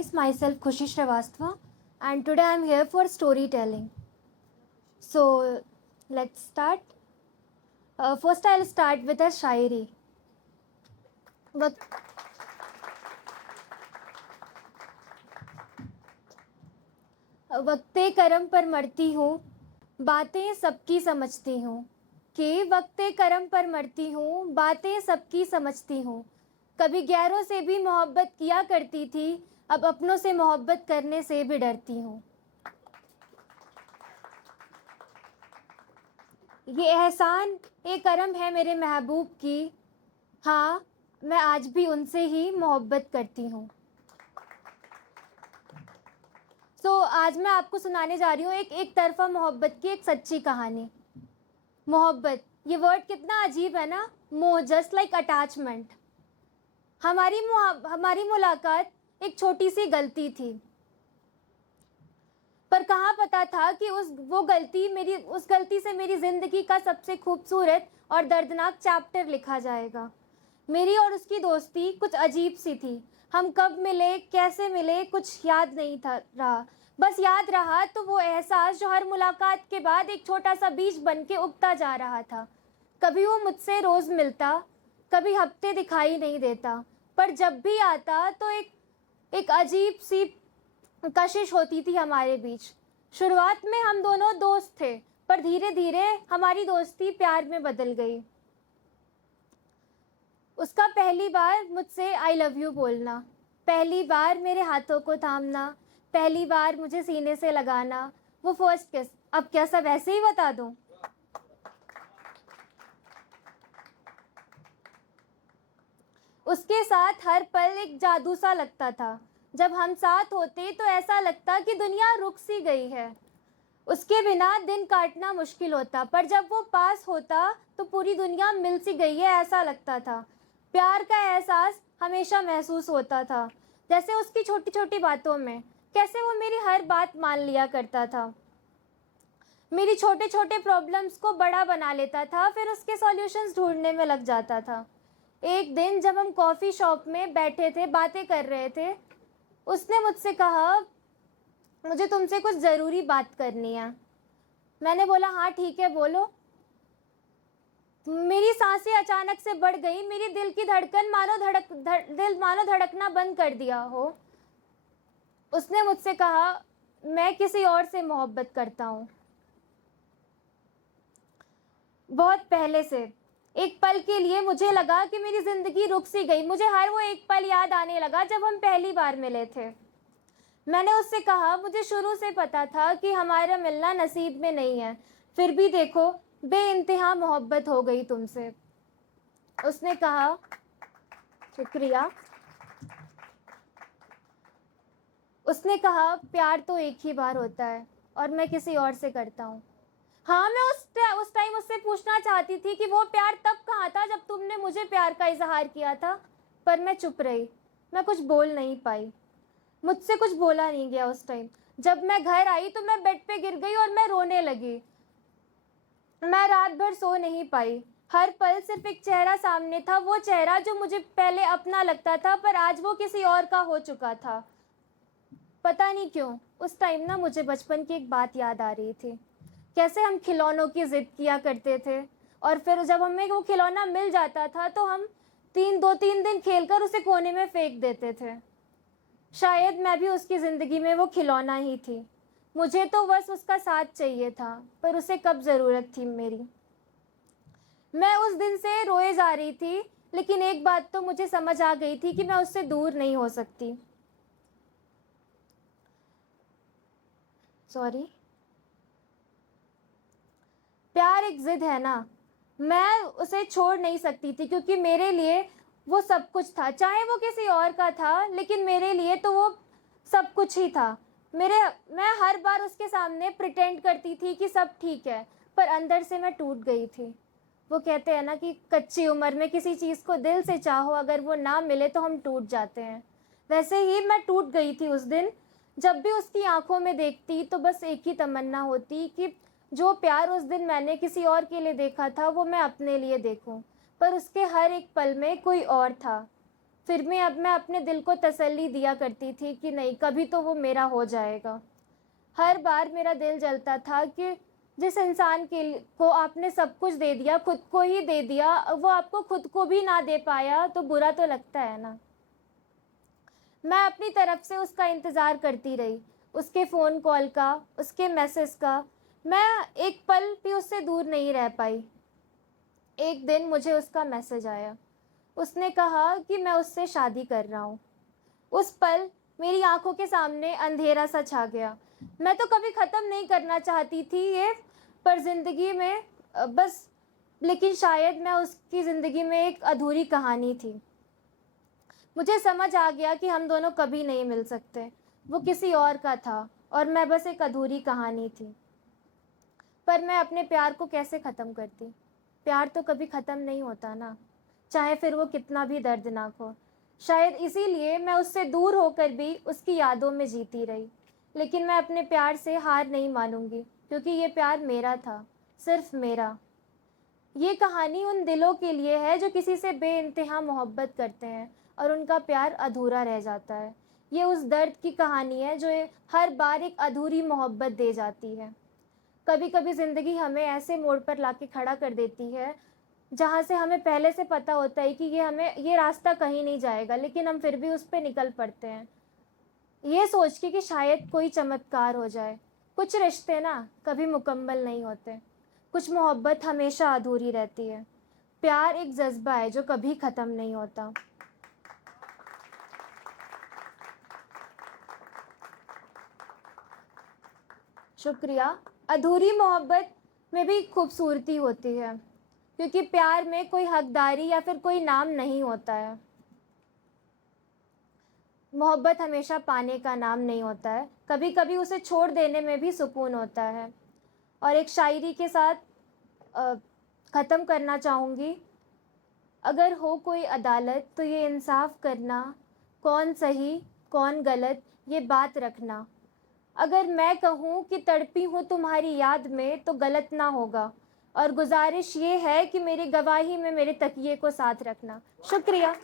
Guys, myself Khushi Shrivastava, and today I'm here for storytelling. So let's start. First, I'll start with a शायरी. वक्त वक्ते करम पर मरती हूँ, बातें सबकी समझती हूँ. कि वक्ते करम पर मरती हूँ, बातें सबकी समझती हूँ. कभी गैरों से भी मोहब्बत किया करती थी, अब अपनों से मोहब्बत करने से भी डरती हूँ. ये एहसान एक करम है मेरे महबूब की. हाँ, मैं आज भी उनसे ही मोहब्बत करती हूँ. आज मैं आपको सुनाने जा रही हूँ एक तरफा मोहब्बत की एक सच्ची कहानी. मोहब्बत, ये वर्ड कितना अजीब है ना. मोह, जस्ट लाइक अटैचमेंट. हमारी मुलाकात एक छोटी सी गलती थी, पर कहाँ पता था कि उस गलती से मेरी जिंदगी का सबसे खूबसूरत और दर्दनाक चैप्टर लिखा जाएगा. मेरी और उसकी दोस्ती कुछ अजीब सी थी. हम कब मिले, कैसे मिले, कुछ याद नहीं था रहा. बस याद रहा तो वो एहसास जो हर मुलाकात के बाद एक छोटा सा बीज बन के उगता जा रहा था. कभी वो मुझसे रोज मिलता, कभी हफ्ते दिखाई नहीं देता, पर जब भी आता तो एक अजीब सी कशिश होती थी हमारे बीच. शुरुआत में हम दोनों दोस्त थे, पर धीरे धीरे हमारी दोस्ती प्यार में बदल गई. उसका पहली बार मुझसे आई लव यू बोलना, पहली बार मेरे हाथों को थामना, पहली बार मुझे सीने से लगाना, वो फर्स्ट किस. अब क्या सब ऐसे ही बता दूं? उसके साथ हर पल एक जादू सा लगता था. जब हम साथ होते तो ऐसा लगता कि दुनिया रुक सी गई है. उसके बिना दिन काटना मुश्किल होता, पर जब वो पास होता तो पूरी दुनिया मिल सी गई है ऐसा लगता था. प्यार का एहसास हमेशा महसूस होता था, जैसे उसकी छोटी छोटी बातों में. कैसे वो मेरी हर बात मान लिया करता था, मेरी छोटे छोटे प्रॉब्लम्स को बड़ा बना लेता था, फिर उसके सॉल्यूशंस ढूंढने में लग जाता था. एक दिन जब हम कॉफ़ी शॉप में बैठे थे, बातें कर रहे थे, उसने मुझसे कहा, मुझे तुमसे कुछ ज़रूरी बात करनी है. मैंने बोला, हाँ ठीक है बोलो. मेरी सांसें अचानक से बढ़ गई. मेरी दिल की धड़कन दिल मानो धड़कना बंद कर दिया हो. उसने मुझसे कहा, मैं किसी और से मोहब्बत करता हूँ. बहुत पहले से. एक पल के लिए मुझे लगा कि मेरी जिंदगी रुक सी गई. मुझे हर वो एक पल याद आने लगा जब हम पहली बार मिले थे. मैंने उससे कहा, मुझे शुरू से पता था कि हमारा मिलना नसीब में नहीं है, फिर भी देखो बेइंतहा मोहब्बत हो गई तुमसे. उसने कहा, शुक्रिया. उसने कहा, प्यार तो एक ही बार होता है और मैं किसी और से करता हूँ. हाँ, मैं उस टाइम उससे पूछना चाहती थी कि वो प्यार तब कहाँ था जब तुमने मुझे प्यार का इजहार किया था, पर मैं चुप रही. मैं कुछ बोल नहीं पाई. मुझसे कुछ बोला नहीं गया उस टाइम. जब मैं घर आई तो मैं बेड पे गिर गई और मैं रोने लगी. मैं रात भर सो नहीं पाई. हर पल सिर्फ एक चेहरा सामने था, वो चेहरा जो मुझे पहले अपना लगता था, पर आज वो किसी और का हो चुका था. पता नहीं क्यों उस टाइम ना मुझे बचपन की एक बात याद आ रही थी. कैसे हम खिलौनों की जिद किया करते थे, और फिर जब हमें वो खिलौना मिल जाता था तो हम 2-3 दिन खेलकर उसे कोने में फेंक देते थे. शायद मैं भी उसकी ज़िंदगी में वो खिलौना ही थी. मुझे तो बस उसका साथ चाहिए था, पर उसे कब ज़रूरत थी मेरी. मैं उस दिन से रोए जा रही थी, लेकिन एक बात तो मुझे समझ आ गई थी कि मैं उससे दूर नहीं हो सकती. सॉरी. प्यार एक जिद है ना. मैं उसे छोड़ नहीं सकती थी, क्योंकि मेरे लिए वो सब कुछ था. चाहे वो किसी और का था, लेकिन मेरे लिए तो वो सब कुछ ही था. मैं हर बार उसके सामने प्रिटेंड करती थी कि सब ठीक है, पर अंदर से मैं टूट गई थी. वो कहते हैं ना कि कच्ची उम्र में किसी चीज़ को दिल से चाहो, अगर वो ना मिले तो हम टूट जाते हैं. वैसे ही मैं टूट गई थी उस दिन. जब भी उसकी आंखों में देखती तो बस एक ही तमन्ना होती कि जो प्यार उस दिन मैंने किसी और के लिए देखा था, वो मैं अपने लिए देखूं. पर उसके हर एक पल में कोई और था. फिर भी अब मैं अपने दिल को तसल्ली दिया करती थी कि नहीं, कभी तो वो मेरा हो जाएगा। हर बार मेरा दिल जलता था कि जिस इंसान को आपने सब कुछ दे दिया, खुद को ही दे दिया, वो आपको खुद को भी ना दे पाया तो बुरा तो लगता है ना। मैं अपनी तरफ से उसका इंतज़ार करती रही, उसके फ़ोन कॉल का, उसके मैसेज का। मैं एक पल भी उससे दूर नहीं रह पाई। एक दिन मुझे उसका मैसेज आया। उसने कहा कि मैं उससे शादी कर रहा हूँ। उस पल मेरी आंखों के सामने अंधेरा सा छा गया। मैं तो कभी ख़त्म नहीं करना चाहती थी ये, पर ज़िंदगी में बस, लेकिन शायद मैं उसकी ज़िंदगी में एक अधूरी कहानी थी। मुझे समझ आ गया कि हम दोनों कभी नहीं मिल सकते। वो किसी और का था और मैं बस एक अधूरी कहानी थी। पर मैं अपने प्यार को कैसे ख़त्म करती? प्यार तो कभी ख़त्म नहीं होता ना, चाहे फिर वो कितना भी दर्दनाक हो। शायद इसीलिए मैं उससे दूर होकर भी उसकी यादों में जीती रही। लेकिन मैं अपने प्यार से हार नहीं मानूंगी, क्योंकि ये प्यार मेरा था, सिर्फ मेरा। ये कहानी उन दिलों के लिए है जो किसी से बेइंतहा मोहब्बत करते हैं और उनका प्यार अधूरा रह जाता है। ये उस दर्द की कहानी है जो हर बार एक अधूरी मोहब्बत दे जाती है। कभी कभी ज़िंदगी हमें ऐसे मोड़ पर लाके खड़ा कर देती है जहाँ से हमें पहले से पता होता है कि ये रास्ता कहीं नहीं जाएगा, लेकिन हम फिर भी उस पर निकल पड़ते हैं, ये सोच के कि शायद कोई चमत्कार हो जाए। कुछ रिश्ते ना कभी मुकम्मल नहीं होते, कुछ मोहब्बत हमेशा अधूरी रहती है। प्यार एक जज्बा है जो कभी ख़त्म नहीं होता। शुक्रिया। अधूरी मोहब्बत में भी खूबसूरती होती है, क्योंकि प्यार में कोई हकदारी या फिर कोई नाम नहीं होता है। मोहब्बत हमेशा पाने का नाम नहीं होता है, कभी कभी उसे छोड़ देने में भी सुकून होता है। और एक शायरी के साथ ख़त्म करना चाहूँगी। अगर हो कोई अदालत तो ये इंसाफ करना, कौन सही कौन गलत ये बात रखना। अगर मैं कहूँ कि तड़पी हूँ तुम्हारी याद में तो गलत ना होगा, और गुजारिश ये है कि मेरी गवाही में मेरे तकिए को साथ रखना। शुक्रिया।